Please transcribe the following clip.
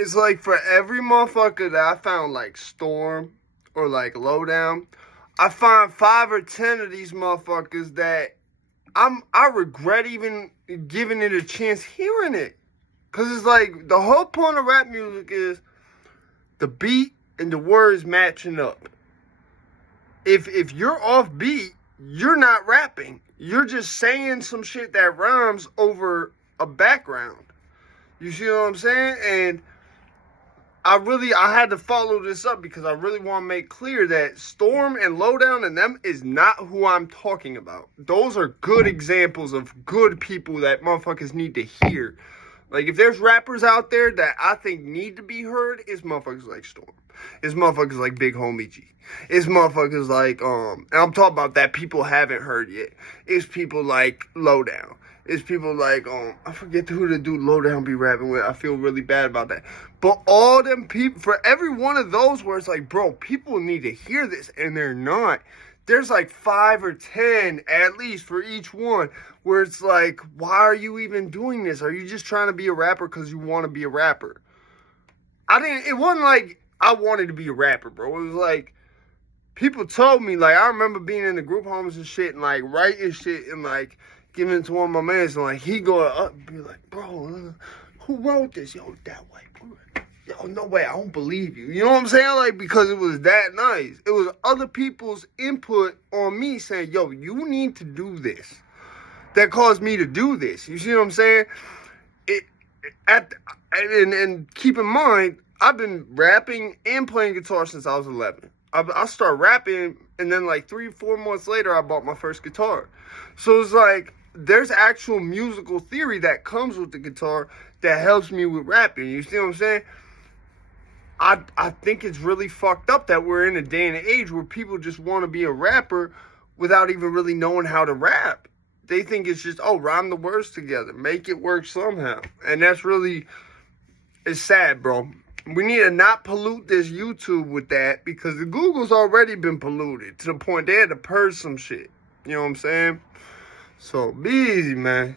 it's like for every motherfucker that I found like Storm or like Lowdown, I find 5 or 10 of these motherfuckers that I regret even giving it a chance hearing it. Cause it's like the whole point of rap music is the beat and the words matching up. If you're off beat, you're not rapping. You're just saying some shit that rhymes over a background. You see what I'm saying? And I had to follow this up because I really want to make clear that Storm and Lowdown and them is not who I'm talking about. Those are good examples of good people that motherfuckers need to hear. Like, if there's rappers out there that I think need to be heard, it's motherfuckers like Storm. It's motherfuckers like Big Homie G. It's motherfuckers like, and I'm talking about that people haven't heard yet. It's people like Lowdown. It's people like, I forget who the dude Lowdown be rapping with. I feel really bad about that. But all them people, for every one of those where it's like, bro, people need to hear this, and they're not. There's like 5 or 10 at least for each one where it's like, why are you even doing this? Are you just trying to be a rapper because you want to be a rapper? It wasn't like I wanted to be a rapper, bro. It was like, people told me, like, I remember being in the group homes and shit and like writing shit and like giving it to one of my mans and like he going up and be like, bro, who wrote this? Yo, that way, bro. Yo, no way, I don't believe you. You know what I'm saying? Like, because it was that nice. It was other people's input on me saying, yo, you need to do this. That caused me to do this. You see what I'm saying? And keep in mind, I've been rapping and playing guitar since I was 11. I started rapping, and then like 3-4 months later, I bought my first guitar. So it's like, there's actual musical theory that comes with the guitar that helps me with rapping. You see what I'm saying? I think it's really fucked up that we're in a day and age where people just want to be a rapper without even really knowing how to rap. They think it's just, rhyme the words together, make it work somehow. And that's really, it's sad, bro. We need to not pollute this YouTube with that because the Google's already been polluted to the point they had to purge some shit. You know what I'm saying? So, be easy, man.